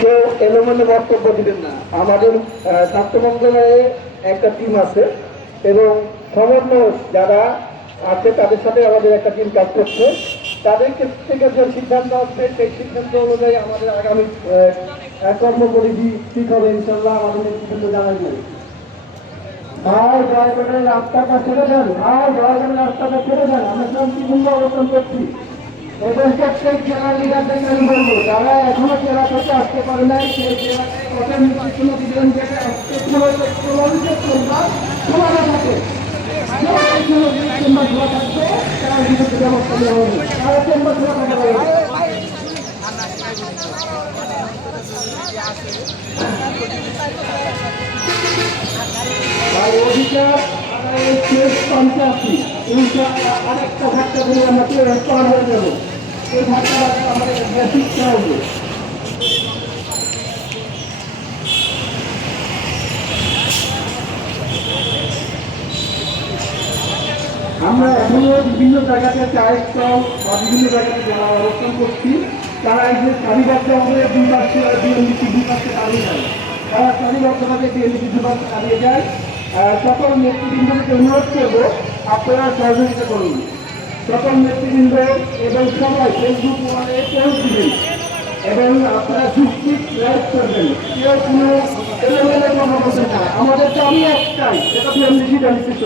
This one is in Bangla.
কেউ এলোমেলো বক্তব্য দিবেন না। আমাদের স্বাস্থ্য মন্ত্রণালয়ে একটা টিম আছে এবং সমন্বয় যারা আছে তাদের সাথে আমাদের একটা টিম কাজ করছে। তাদের থেকে যে সিদ্ধান্ত আসবে সেই সিদ্ধান্ত অনুযায়ী আমাদের আগামী কর্মপরিধি ঠিক হবে ইনশাল্লাহ। আমাদের নেতৃত্ব জানাই দেবে। ভাই ড্রাইভারের রাস্তাটা ছেড়ে দেন, ভাই ড্রাইভারের রাস্তাটা ছেড়ে দেন। আমরা শান্তিপূর্ণ অবস্থান করছি। এবং প্রত্যেক জেলার লিডারদেরকে আমি বলবো যারা এখনো জেলা থেকে আসতে পারে নাই সেই জেলাতে কঠোর নির্দেশনা দিবেন যে আজকে খোলা থাকে চেম্বার খোলা থাকবে তার বিরুদ্ধে ব্যবস্থা নেওয়া হবে। তারা চেম্বার খোলা থাকা হবে। অধিকার শেষ পঞ্চায়েত আরেকটা ভাগটা বলে আমরা পার হয়ে যাবো। এই ভাগটা আমাদের শিখতে হবে। আমরা এখনো বিভিন্ন জায়গাতে চায়ের স্টল বা বিভিন্ন জায়গাতে যারা অবস্থান করছি তারা এই যে সারিবদ্ধ আমাদের দুই পাশে বিএনপি দুই পাশে দাঁড়িয়ে যায়। তারা সারিবদ্ধভাবে বিএনপি দুই পাশে দাঁড়িয়ে যায়। সকল নেতৃবৃন্দকে অনুরোধ করবো আপনারা সহযোগিতা করুন। সকল নেতৃবৃন্দ এবং সবাই ফেসবুক ওয়ালে পোস্ট দিবেন এবং আপনারা যুক্তি লাইক করবেন। কেউ কোনো এলোমেলো কথা বলবেন না। আমাদের দাবি একটাই, সেটা বিএনপি